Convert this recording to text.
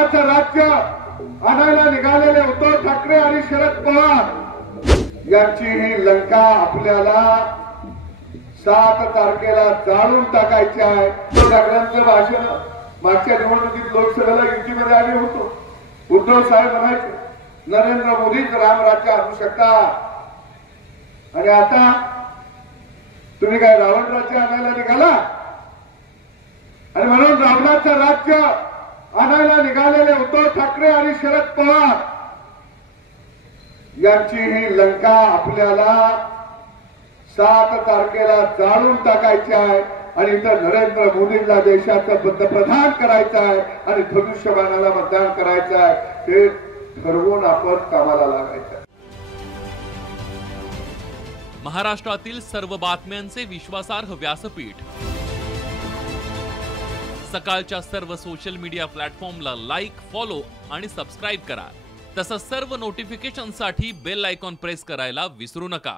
रावणाचं राज्य आणायला निघालेले उद्धव ठाकरे आणि शरद पवार यांची ही लंका आपल्याला 7 तारखेला जाळून टाकायची आहे. ठाकरेंचं भाषण मागच्या निवडणुकीत लोकसभेला युतीमध्ये आले होतो. उद्धव साहेब म्हणायचे नरेंद्र मोदीच रामराज्य आणू शकतात आणि आता तुम्ही काय रावण राज्य आणायला निघाला. आणि म्हणून रावणाचं राज्य आणायला निघालेले उद्धव ठाकरे आणि शरद पवार यांची ही लंका आपल्याला 7 तारखेला जाळून टाकायची आहे आणि इथं नरेंद्र मोदींना देशाचं पंतप्रधान करायचं आहे आणि धनुष्यबाणाला मतदान करायचं आहे. हे ठरवून आपण कामाला लागायचं आहे. महाराष्ट्रातील सर्व बातम्यांचे विश्वासार्ह व्यासपीठ सकाळच्या सर्व सोशल मीडिया प्लॅटफॉर्मला लाईक, फॉलो आणि सबस्क्राईब करा. तसंच सर्व नोटिफिकेशनसाठी बेल आयकॉन प्रेस करायला विसरू नका.